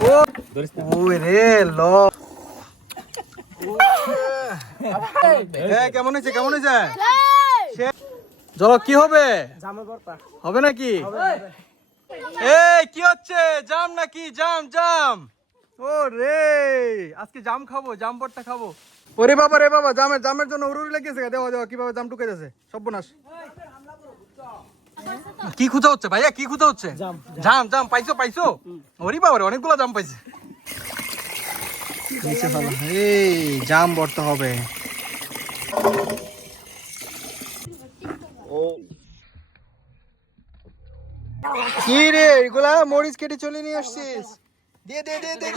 ওই রে ল কেমন হয়েছে কেমন হয়েছে চলো কি হবে হবে নাকি এই কি হচ্ছে জাম নাকি জাম জাম ও রে আজকে জাম খাবো জাম ভর্তা খাবো ওরে বাবা রে বাবা জামের জন্য উড়ুড়ি লেগেছে দেওয়া দেওয়া কিভাবে জাম টুকে যাচ্ছে সর্বনাশ কি খুঁজা হচ্ছে ভাইয়া কি খুঁজা হচ্ছে জাম জাম পাইছো পাইছো ওরে বাবা রে অনেকগুলো জাম পাইছে এই জাম ভর্তা হবে কি রে এগুলা মরিচ কেটে চলে নিয়ে আসছিস দে দে দে দে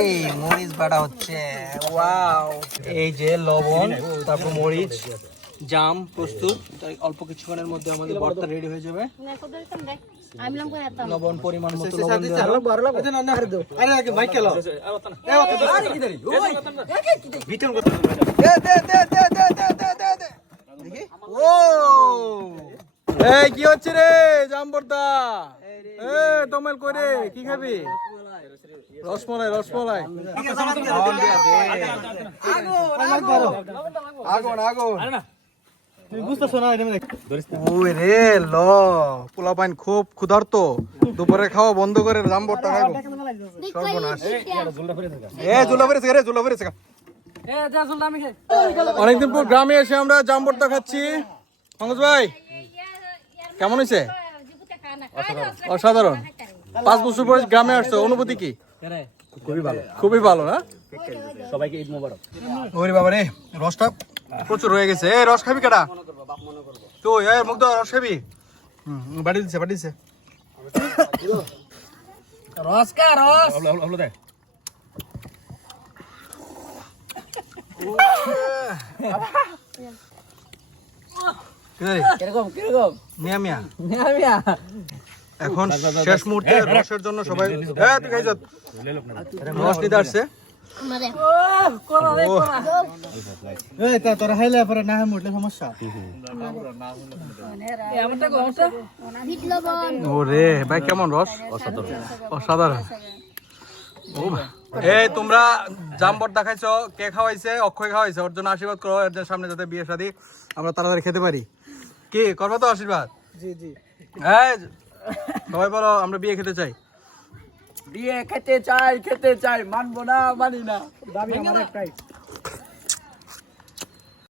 এই মরিচ বাটা হচ্ছে ওয়াও এই যে লবণ তারপর মরিচ জাম প্রস্তুত অল্প কিছুক্ষণের মধ্যে আমাদের ভর্তা রেডি হয়ে যাবে লবণ পরিমাণ মতো লবণ এই কি হচ্ছে রে জাম ভর্তা টমেল করে কি খাবি রসমলাই রসমলাই আগুন আগুন ওই রে ল পোলা পাইন খুব ক্ষুধার্ত দুপুরে খাওয়া বন্ধ করে জাম ভর্তা খাইবো সর্বনাশ জুলা ফেরেছে অনেকদিন পর গ্রামে এসে আমরা জাম ভর্তা খাচ্ছি পঙ্কজ ভাই কেমন হয়েছে অসাধারণ 5 বছর পরে গ্রামে আসছো অনুভূতি কি খুবই ভালো না সবাইকে ঈদ মোবারক ওরে বাবা রে রসটা প্রচুর হয়ে গেছে এই রস খাবি কেডা তো এই মুগ্ধ রস খাবি বাড়ি দিছে রস কা রস হলো দে কিরকম মিয়া মিয়া এখন শেষ মুহূর্তে রসের জন্য সবাই তুই খাইছ রস নিতে আসছে ওরে ভাই কেমন রস অসাধারণ এই তোমরা জাম ভর্তা খাইছো কে খাওয়াইছে অক্ষয় খাওয়াইছে ওর জন্য আশীর্বাদ করো এর সামনে যাতে বিয়ে শাদী আমরা তাড়াতাড়ি খেতে পারি কি করবো তো আশীর্বাদ জি জি হ্যাঁ সবাই বলো আমরা বিয়ে খেতে চাই মানবো না মানি না দাবি আমার একটাই